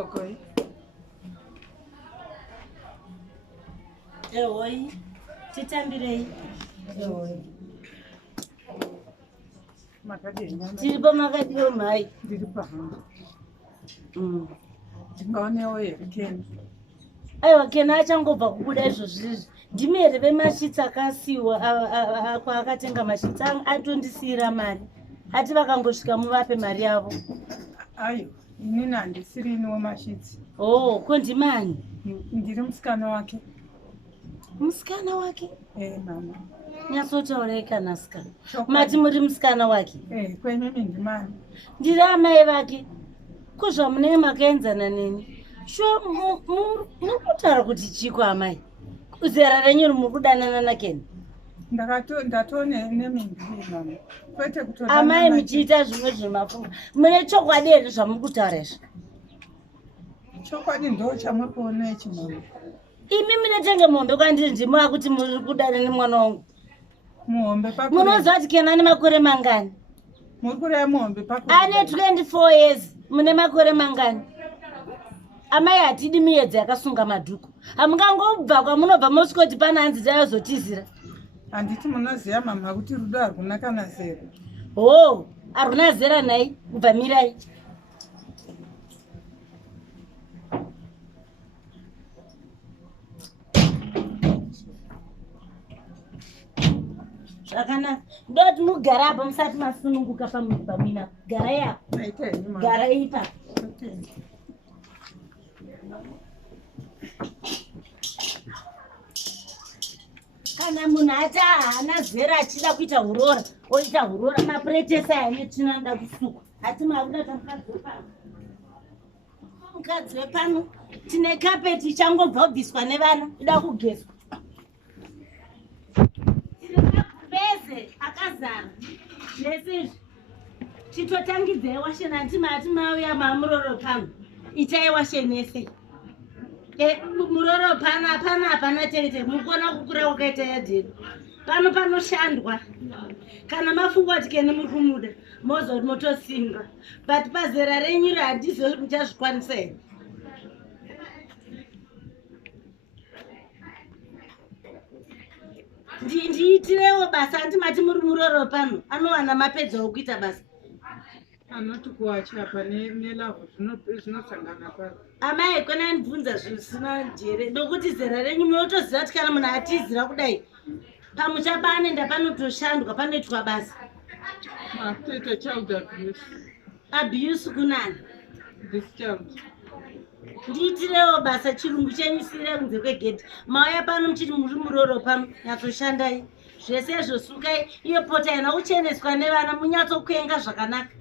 Kokoi. Ehoi. Titambirei. Ehoi. Makadini. Tiripo makadio mai. Ndiripa hangu. Ndingaonewo here Ken. Aiwa Ken achangobva kubuda izvozvizvi. Ndimi here vemashitsi akasiyiwa kwaakatenga mashitsi atondisiyira mari. Ati vakangosvika muvape mari yavo. Aiwa, inini handisiri ini wemashitsi. Oh, ko ndimani? Ndiri musikana wake. Musikana wake? Mama. Nyatsotaurei kana sikana. Mati muri musikana wake? Kwenini ndimani. Ndiri amai vake. Kuzvamunenge makaenzana neni. Shuwa murikutaura kuti chiko amai? Zera renyu muri kudanana naKen? Ndatoo nemimbi mama. Kwete kutodanana. Amai muchiita zvimwe zvemafungo. Mune chokwadi here zvamuri kutaura izvi? Chokwadi ndo chamurikuona ichi mama. Imi munotenge mombe kwandiri ndimo akuti muri kudana nemwana wangu. Mombe pakuru. Munoziva kuti Ken ane makore mangani? Muri kureva mombe pakuru. Ane 24 years. Mune makore mangani? Amai hatidi miedzi yakasunga madhuku. Hamungangobva kwamunobva mosvikoti pana hanzi dzayazotizira. Handiti munoziva mama kuti rudo haruna kana zera. Oh, haruna zera nhai. Kubva mirai. Zvakanaka. Ndoti mugara apa musati masununguka pamina. Garai apa. Garai ipapo. Kana munhu ati haana zera achida kuita hurora, oita hurora mapuretesa ane tinoda kusukwa. Ati makuda tamukadzi wepano. Mukadzi wepano tine kapeti ichangobva kubviswa nevana, ida kugezwa. Bese akazara. Zvese chitotangidzai washe nati mati mauya mamuroro pano. Itai washe nese. Muroro pano hapana tete mukona kukura kwakaita yadhedu. Pano panoshandwa. Kana mafunga kuti Ken muri kumuda, mozoti motosinga. But pazera renyu handizvo muchazvikwanisa here. Ndiitirewo basa anti mati muri muroro pano. Anowana mapedza okuita basa. Anoti kuwachapa nelavhu zvinosangana pari. Amai kona ndibvunza zvisina njere. Nokuti zera renyu munotoziva kuti kana munhu atizira kudai, pamuchapa anoenda panotoshandwa panoitwa basa. Toita child abuse. Abuse kunani? This child. Ndiitirewo basa chirungu chenyu sire kunze kwegedhi. Mauya pano muchiti muri muroro pano, nyatsoshandai. Zvese izvo sukai, iyo pota ina ucheneswa nevana munyatsokwenga zvakanaka.